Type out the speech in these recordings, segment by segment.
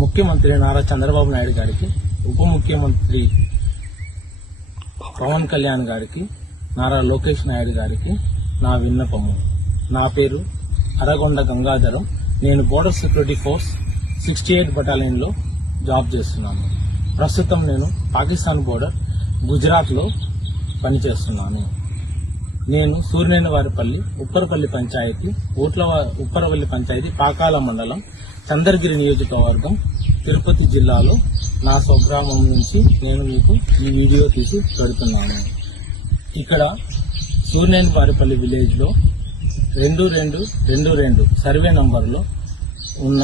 ముఖ్యమంత్రి నారా చంద్రబాబు నాయుడు గారికి, ఉప ముఖ్యమంత్రి పవన్ కళ్యాణ్ గారికి, నారా లోకేష్ నాయుడు గారికి నా విన్నపము. నా పేరు అరగొండ గంగాధరం. నేను బోర్డర్ సెక్యూరిటీ ఫోర్స్ 68 బటాలియన్లో జాబ్ చేస్తున్నాను. ప్రస్తుతం నేను పాకిస్తాన్ బోర్డర్ గుజరాత్లో పనిచేస్తున్నాను. నేను సూర్యనేనివారిపల్లి ఉప్పరపల్లి పంచాయతీ, ఉప్పరపల్లి పంచాయతీ, పాకాల మండలం, చంద్రగిరి నియోజకవర్గం, తిరుపతి జిల్లాలో నా స్వగ్రామం నుంచి నేను మీకు ఈ వీడియో తీసి పెడుతున్నాను. ఇక్కడ సూర్యనేనివారిపల్లి విలేజ్ లో 2222 సర్వే నంబర్లో ఉన్న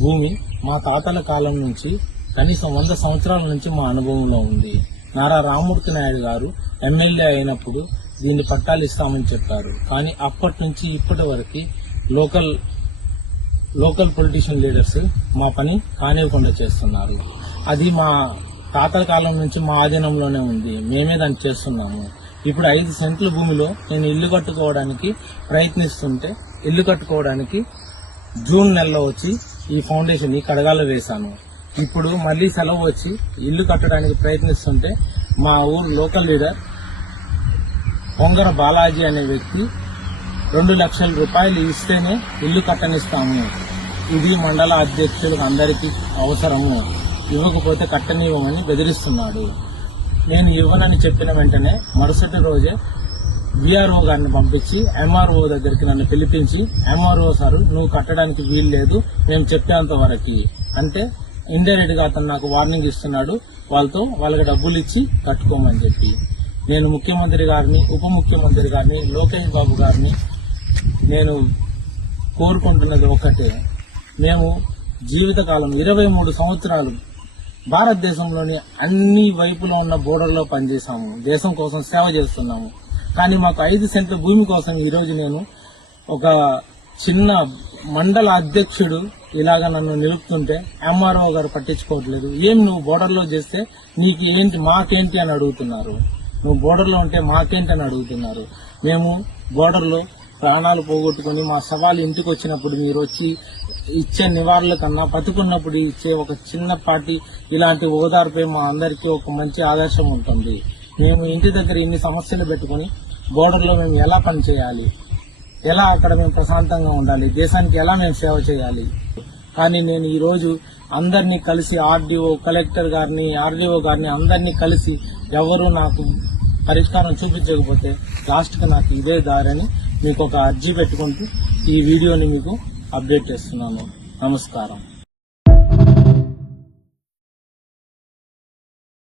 భూమి మా తాతల కాలం నుంచి కనీసం 100 సంవత్సరాల నుంచి మా అనుభవంలో ఉంది. నారా రామ్మూర్తి నాయుడు గారు ఎమ్మెల్యే అయినప్పుడు దీన్ని పట్టాలు ఇస్తామని చెప్పారు. కానీ అప్పటి నుంచి ఇప్పటి వరకు లోకల్ పొలిటీషియన్ లీడర్స్ మా పని కానివ్వకుండా చేస్తున్నారు. అది మా తాతల కాలం నుంచి మా ఆధీనంలోనే ఉంది. మేమే దాన్ని చేస్తున్నాము. ఇప్పుడు 5 సెంట్ల భూమిలో నేను ఇల్లు కట్టుకోవడానికి ప్రయత్నిస్తుంటే, ఇల్లు కట్టుకోవడానికి జూన్ నెలలో వచ్చి ఈ ఫౌండేషన్ ఈ కడగాలో వేశాను. ఇప్పుడు మళ్లీ సెలవు వచ్చి ఇల్లు కట్టడానికి ప్రయత్నిస్తుంటే మా ఊరు లోకల్ లీడర్ పొంగర బాలాజీ అనే వ్యక్తి 2 లక్షల రూపాయలు ఇస్తేనే ఇల్లు కట్టనిస్తాము, ఇది మండల అధ్యక్షులకు అందరికీ అవసరము, ఇవ్వకపోతే కట్టనివ్వమని బెదిరిస్తున్నాడు. నేను ఇవ్వనని చెప్పిన వెంటనే మరుసటి రోజే విఆర్ఓ గారిని పంపించి ఎంఆర్ఓ దగ్గరికి నన్ను పిలిపించి, ఎంఆర్ఓ సార్ నువ్వు కట్టడానికి వీలు లేదు, మేము చెప్పేంత వరకు అంటే ఇండైరెక్ట్ గా అతను నాకు వార్నింగ్ ఇస్తున్నాడు. వాళ్ళకి డబ్బులు ఇచ్చి కట్టుకోమని చెప్పి. నేను ముఖ్యమంత్రి గారిని, ఉప ముఖ్యమంత్రి గారిని, లోకేష్ బాబు గారిని నేను కోరుకుంటున్నది ఒకటే, మేము జీవితకాలం 23 సంవత్సరాలు భారతదేశంలోని అన్ని వైపులో ఉన్న బోర్డర్లో పనిచేశాము, దేశం కోసం సేవ చేస్తున్నాము. కానీ మాకు 5 సెంట్ల భూమి కోసం ఈరోజు నేను ఒక చిన్న మండల అధ్యక్షుడు ఇలాగా నన్ను నిలుపుతుంటే ఎంఆర్ఓ గారు పట్టించుకోవట్లేదు. ఏం నువ్వు బోర్డర్లో చేస్తే నీకు ఏంటి, మాకేంటి అని అడుగుతున్నారు. నువ్వు బోర్డర్లో ఉంటే మాకేంటి అని అడుగుతున్నారు. మేము బోర్డర్లో ప్రాణాలు పోగొట్టుకుని మా శవాలు ఇంటికి వచ్చినప్పుడు మీరు వచ్చి ఇచ్చే నివారణల కన్నా బతుకున్నప్పుడు ఇచ్చే ఒక చిన్నపాటి ఇలాంటి ఓదార్పే మా అందరికీ ఒక మంచి ఆదర్శం ఉంటుంది. మేము ఇంటి దగ్గర ఇన్ని సమస్యలు పెట్టుకుని బోర్డర్లో మేము ఎలా పనిచేయాలి, ఎలా అక్కడ మేము ప్రశాంతంగా ఉండాలి, దేశానికి ఎలా మేము సేవ చేయాలి. కానీ నేను ఈ రోజు అందరినీ కలిసి ఆర్డీఓ, కలెక్టర్ గారిని, ఆర్డీఓ గారిని అందరినీ కలిసి ఎవరు నాకు పరిష్కారం చూపించకపోతే లాస్ట్ కి నాకు ఇదే దారని మీకు ఒక అర్జీ పెట్టుకుంటూ ఈ వీడియోని మీకు అప్డేట్ చేస్తున్నాను. నమస్కారం.